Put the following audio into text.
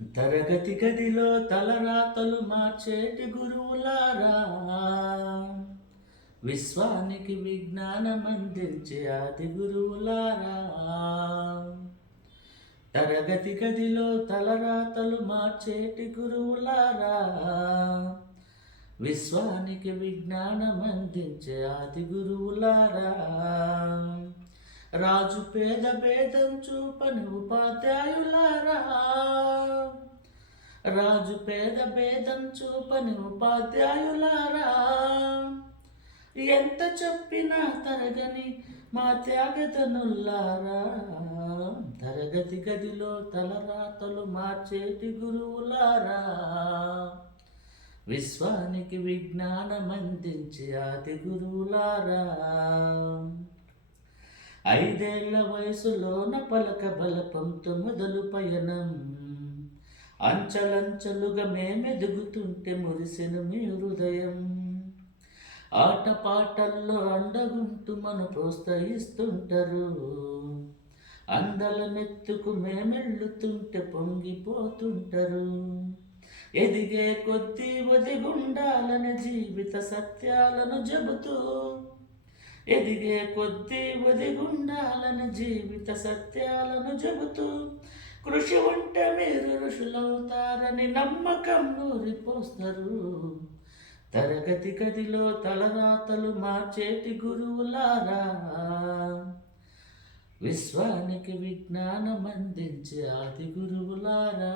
తరగతి గదిలో తలరాతలు మార్చేటి గురువులారా, విశ్వానికి విజ్ఞానం అందించే ఆది గురువులారా. తరగతి గదిలో తలరాతలు మార్చేటి గురువులారా, విశ్వానికి విజ్ఞానం అందించే ఆది గురువులారా. రాజు పేద భేదం చూపని ఉపాధ్యాయులారా, రాజు పేద భేదం చూపని ఉపాధ్యాయులారా. ఎంత చెప్పినా తరగని మా త్యాగతనుల్లారా, తరగతి గదిలో తలరాతలు మార్చేటి గురువులారా, విశ్వానికి విజ్ఞానం అందించే ఆది గురువులారా. 5 ఏళ్ల వయసులోన పలక బలపంతో మొదలు పయనం, అంచలంచలుగా మేమెదుగుతుంటే మురిసెను మీ హృదయం. ఆటపాటల్లో అండగుంటూ మన ప్రోత్సహిస్తుంటారు, అందల మెత్తుకు మేమెళ్ళుతుంటే పొంగిపోతుంటారు. ఎదిగే కొద్దీ ఒదిగుండాలని జీవిత సత్యాలను చెబుతూ, ఎదిగే కొద్దీ ఒదిగుండాలని జీవిత సత్యాలను చెబుతూ, కృషి ఉంటే మీరు ఋషులవుతారని నమ్మకం నూరిపోస్తారు. తరగతి గదిలో తలరాతలు మార్చేటి గురువులారా, విశ్వానికి విజ్ఞానం అందించే ఆది గురువులారా.